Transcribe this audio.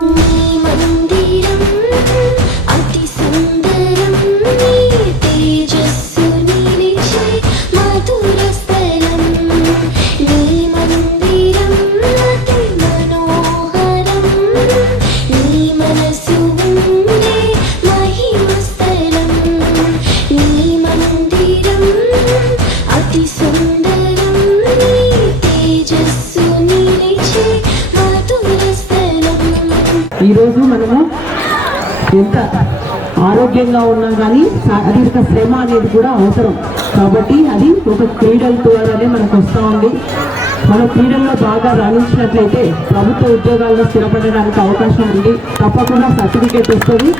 நீ மந்திரம் ఈరోజు మనము ఎంత ఆరోగ్యంగా ఉన్నా కానీ శారీరక శ్రమ అనేది కూడా అవసరం. కాబట్టి అది ఒక క్రీడల ద్వారానే మనకు వస్తూ ఉంది. మనం క్రీడల్లో బాగా రాణించినట్లయితే ప్రభుత్వ ఉద్యోగాల్లో స్థిరపడడానికి అవకాశం ఉంది. తప్పకుండా సర్టిఫికేట్ వస్తుంది.